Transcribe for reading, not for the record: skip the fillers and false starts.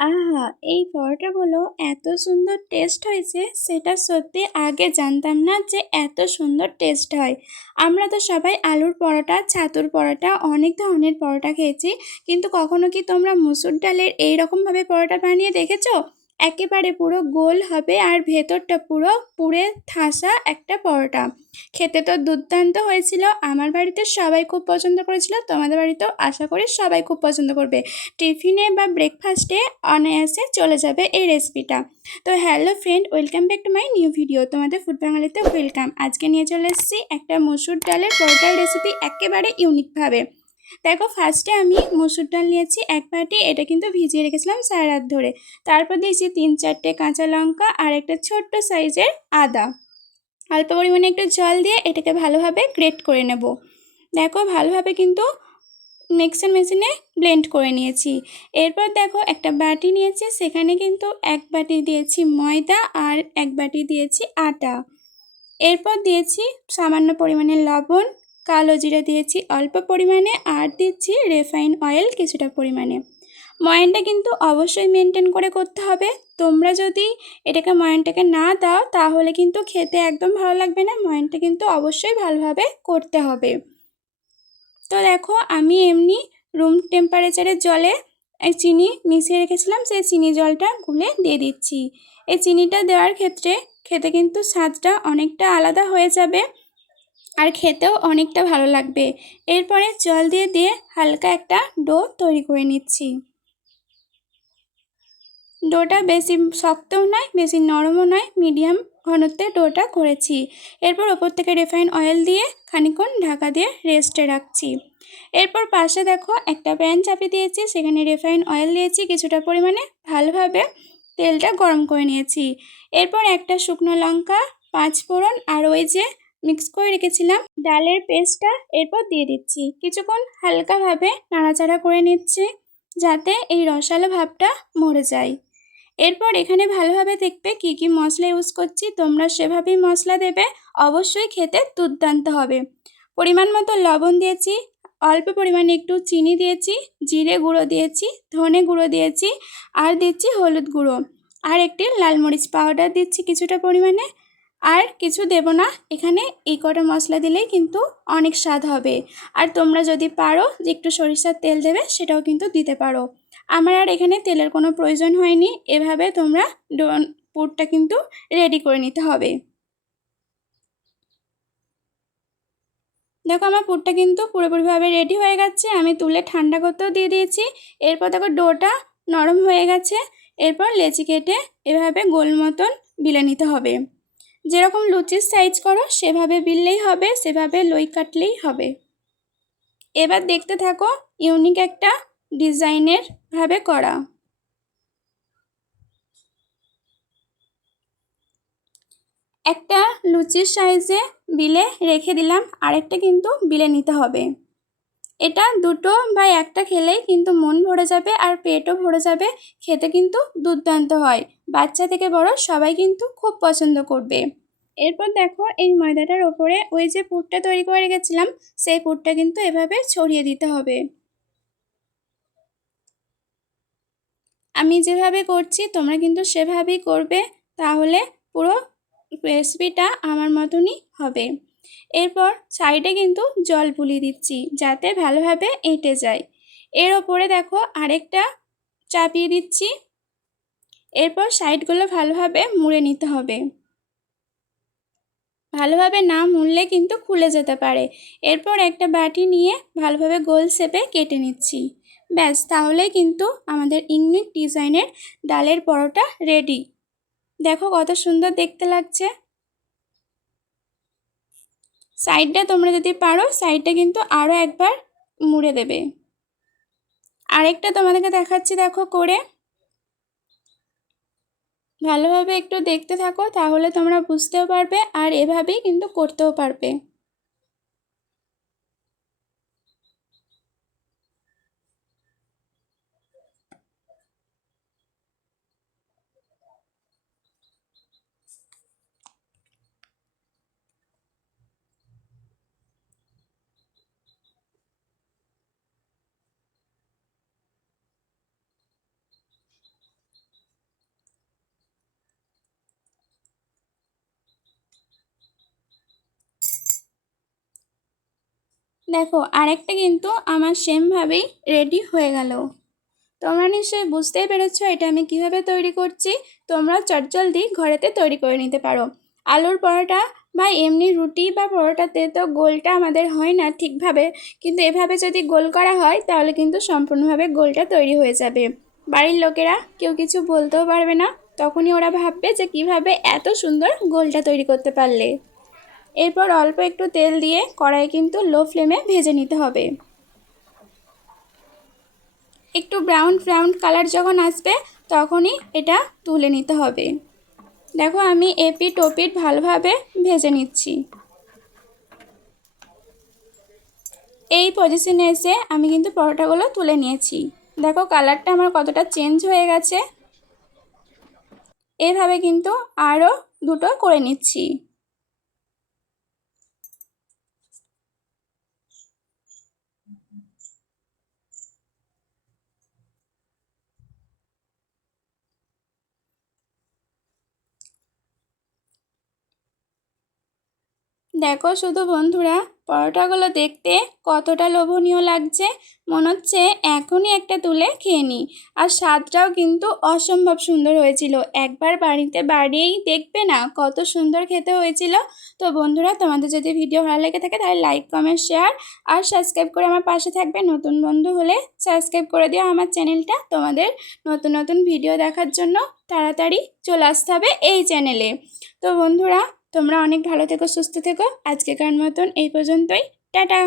আহা! এই পরোটাগুলো এত সুন্দর টেস্ট হয়েছে সেটা সত্যি আগে জানতাম না যে এত সুন্দর টেস্ট হয়। আমরা তো সবাই আলুর পরোটা, ছাতুর পরোটা অনেক ধরনের পরোটা খেয়েছি। কিন্তু কখনো কি তোমরা মসুর ডালের এইরকমভাবে পরোটা বানিয়ে দেখেছো? একেবারে পুরো গোল হবে আর ভেতরটা পুরো পুড়ে ঠাসা একটা পরোটা। খেতে তো দুর্দান্ত হয়েছিল। আমার বাড়িতে সবাই খুব পছন্দ করেছিল। তোমাদের বাড়িতেও আশা করি সবাই খুব পছন্দ করবে। টিফিনে বা ব্রেকফাস্টে অনায়াসে চলে যাবে এই রেসিপিটা। তো hello friend, welcome back to my new video. তোমাদের ফুড বাঙালিতে ওয়েলকাম। আজকে নিয়ে চলে এসেছি একটা মসুর ডালের পরোটার রেসিপি একেবারে ইউনিকভাবে। দেখো, ফার্স্টে আমি মসুর ডাল নিয়েছি 1 বাটি। এটা কিন্তু ভিজিয়ে রেখেছিলাম সারা রাত ধরে। তারপর দিয়েছি 3-4টে কাঁচা লঙ্কা আর একটা ছোট্ট সাইজের আদা। অল্প পরিমাণে একটু জল দিয়ে এটাকে ভালোভাবে গ্রেট করে নেব। দেখো, ভালোভাবে কিন্তু মিক্সার মেশিনে ব্লেন্ড করে নিয়েছি। এরপর দেখো, একটা বাটি নিয়েছি, সেখানে কিন্তু 1 বাটি দিয়েছি ময়দা আর 1 বাটি দিয়েছি আটা। এরপর দিয়েছি সামান্য পরিমাণে লবণ, কালো জিরা দিয়েছি অল্প পরিমাণে, আর দিচ্ছি রিফাইন অয়েল কিছুটা পরিমাণে। ময়ানটা কিন্তু অবশ্যই মেনটেন করে করতে হবে। তোমরা যদি ময়ানটাকে না দাও তাহলে কিন্তু খেতে একদম ভালো লাগবে না। ময়ানটা কিন্তু অবশ্যই ভালোভাবে করতে হবে। তো দেখো, আমি এমনি রুম টেম্পারেচারের জলে চিনি মিশিয়ে রেখেছিলাম, সেই চিনি জলটা গুলে দিয়ে দিচ্ছি। এই চিনিটা দেওয়ার ক্ষেত্রে খেতে কিন্তু স্বাদটা অনেকটা আলাদা হয়ে যাবে আর খেতেও অনেকটা ভালো লাগবে। এরপরে জল দিয়ে দিয়ে হালকা একটা ডো তৈরি করে নিচ্ছি। ডোটা বেশি শক্তও নয়, বেশি নরমও নয়, মিডিয়াম ঘনত্বে ডোটা করেছি। এরপর ওপর থেকে রিফাইন অয়েল দিয়ে খানিকক্ষণ ঢাকা দিয়ে রেস্টে রাখছি। এরপর পাশে দেখো একটা প্যান চাপিয়ে দিয়েছি, সেখানে রিফাইন অয়েল দিয়েছি কিছুটা পরিমাণে, ভালোভাবে তেলটা গরম করে নিয়েছি। এরপর একটা শুকনো লঙ্কা, 5 ফোড়ন আর ওই যে মিক্স করে রেখেছিলাম ডালের পেস্টটা এরপর দিয়ে দিচ্ছি। কিছুক্ষণ হালকাভাবে নাড়াচাড়া করে নিচ্ছি যাতে এই রসালো ভাবটা মরে যায়। এরপর এখানে ভালোভাবে দেখবে কি কি মশলা ইউজ করছি, তোমরা সেভাবেই মশলা দেবে। অবশ্যই খেতে দুর্দান্ত হবে। পরিমাণ মতো লবণ দিয়েছি, অল্প পরিমাণে একটু চিনি দিয়েছি, জিরে গুঁড়ো দিয়েছি, ধনে গুঁড়ো দিয়েছি, আর দিচ্ছি হলুদ গুঁড়ো, আর একটি লাল মরিচ পাউডার দিচ্ছি কিছুটা পরিমাণে। আর কিছু দেব না, এখানে এই কটা মশলা দিলেই কিন্তু অনেক স্বাদ হবে। আর তোমরা যদি পারো যে একটু সরিষার তেল দেবে, সেটাও কিন্তু দিতে পারো। আমার আর এখানে তেলের কোনো প্রয়োজন হয়নি। এভাবে তোমরা পুরটা কিন্তু রেডি করে নিতে হবে। দেখো, আমার পুরটা কিন্তু পুরোপুরিভাবে রেডি হয়ে গেছে। আমি তুলে ঠান্ডা করতেও দিয়ে দিয়েছি। এরপর দেখো ডোটা নরম হয়ে গেছে। এরপর লেচি কেটে এভাবে গোল মতন বিলে নিতে হবে। যেরকম লুচির সাইজ করো সেভাবে বিললেই হবে, সেভাবে লই কাটলেই হবে। এবার দেখতে থাকো, ইউনিক একটা ডিজাইনের ভাবে করা। একটা লুচির সাইজে বিলে রেখে দিলাম, আরেকটা কিন্তু বিলে নিতে হবে। এটা দুটো বা একটা খেলেই কিন্তু মন ভরে যাবে আর পেটও ভরে যাবে। খেতে কিন্তু দুর্দান্ত হয়। বাচ্চা থেকে বড় সবাই কিন্তু খুব পছন্দ করবে। এরপর দেখো, এই ময়দাটার ওপরে ওই যে পুরটা তৈরি করে রেখেছিলাম, সেই পুরটা কিন্তু এভাবে ছড়িয়ে দিতে হবে। আমি যেভাবে করছি তোমরা কিন্তু সেভাবেই করবে, তাহলে পুরো রেসিপিটা আমার মতনই হবে। এরপর সাইডে কিন্তু জল বুলিয়ে দিচ্ছি যাতে ভালোভাবে এঁটে যায়। এর ওপরে দেখো আরেকটা চাপিয়ে দিচ্ছি। এরপর সাইডগুলো ভালোভাবে মুড়ে নিতে হবে। ভালোভাবে না মুড়লে কিন্তু খুলে যেতে পারে। এরপর একটা বাটি নিয়ে ভালোভাবে গোল শেপে কেটে নিচ্ছি। ব্যাস, তাহলেই কিন্তু আমাদের ইউনিক ডিজাইনের ডালের পরোটা রেডি। দেখো কত সুন্দর দেখতে লাগছে। সাইডটা তোমরা যদি পারো সাইডটা কিন্তু আরও একবার মুড়ে দেবে। আরেকটা তোমাদেরকে দেখাচ্ছি, দেখো করে। ভালোভাবে একটু দেখতে থাকো, তাহলে তোমরা বুঝতেও পারবে আর এভাবেই কিন্তু করতেও পারবে। দেখো আরেকটা কিন্তু আমার সেমভাবেই রেডি হয়ে গেল। তোমরা নিশ্চয়ই বুঝতেই পেরেছো এটা আমি কিভাবে তৈরি করছি। তোমরা চটজলদি ঘরেতে তৈরি করে নিতে পারো। আলুর পরোটা বা এমনি রুটি বা পরোটাতে তো গোলটা আমাদের হয় না ঠিকভাবে, কিন্তু এভাবে যদি গোল করা হয় তাহলে কিন্তু সম্পূর্ণভাবে গোলটা তৈরি হয়ে যাবে। বাড়ির লোকেরা কেউ কিছু বলতেও পারবে না, তখনই ওরা ভাববে যে কিভাবে এত সুন্দর গোলটা তৈরি করতে পারলে। এরপর অল্প একটু তেল দিয়ে কড়াই কিন্তু লো ফ্লেমে ভেজে নিতে হবে। একটু ব্রাউন ব্রাউন কালার যখন আসবে তখনই এটা তুলে নিতে হবে। দেখো আমি এপিট ওপিট ভালোভাবে ভেজে নিচ্ছি। এই পজিশনে এসে আমি কিন্তু পরোটাগুলো তুলে নিয়েছি। দেখো কালারটা আমার কতটা চেঞ্জ হয়ে গেছে। এভাবে কিন্তু আরও দুটো করে নিচ্ছি। দেখো শুধু বন্ধুরা, পরোটাগুলো দেখতে কতটা লোভনীয় লাগছে, মনে হচ্ছে এখনই একটা তুলে খেয়ে নিই। আর স্বাদটাও কিন্তু অসম্ভব সুন্দর হয়েছিল। একবার বাড়িতে বাড়িয়েই দেখবে না কত সুন্দর খেতে হয়েছিল। তো বন্ধুরা, তোমাদের যদি ভিডিও ভালো লেগে থাকে তাহলে লাইক কমেন্ট শেয়ার আর সাবস্ক্রাইব করে আমার পাশে থাকবে। নতুন বন্ধু হলে সাবস্ক্রাইব করে দিও আমার চ্যানেলটা। তোমাদের নতুন নতুন ভিডিও দেখার জন্য তাড়াতাড়ি চলে আসতে হবে এই চ্যানেলে। তো বন্ধুরা, তোমরা অনেক ভালো থেকো, সুস্থ থেকো। আজকেকার মতন এই পর্যন্তই। টাটা।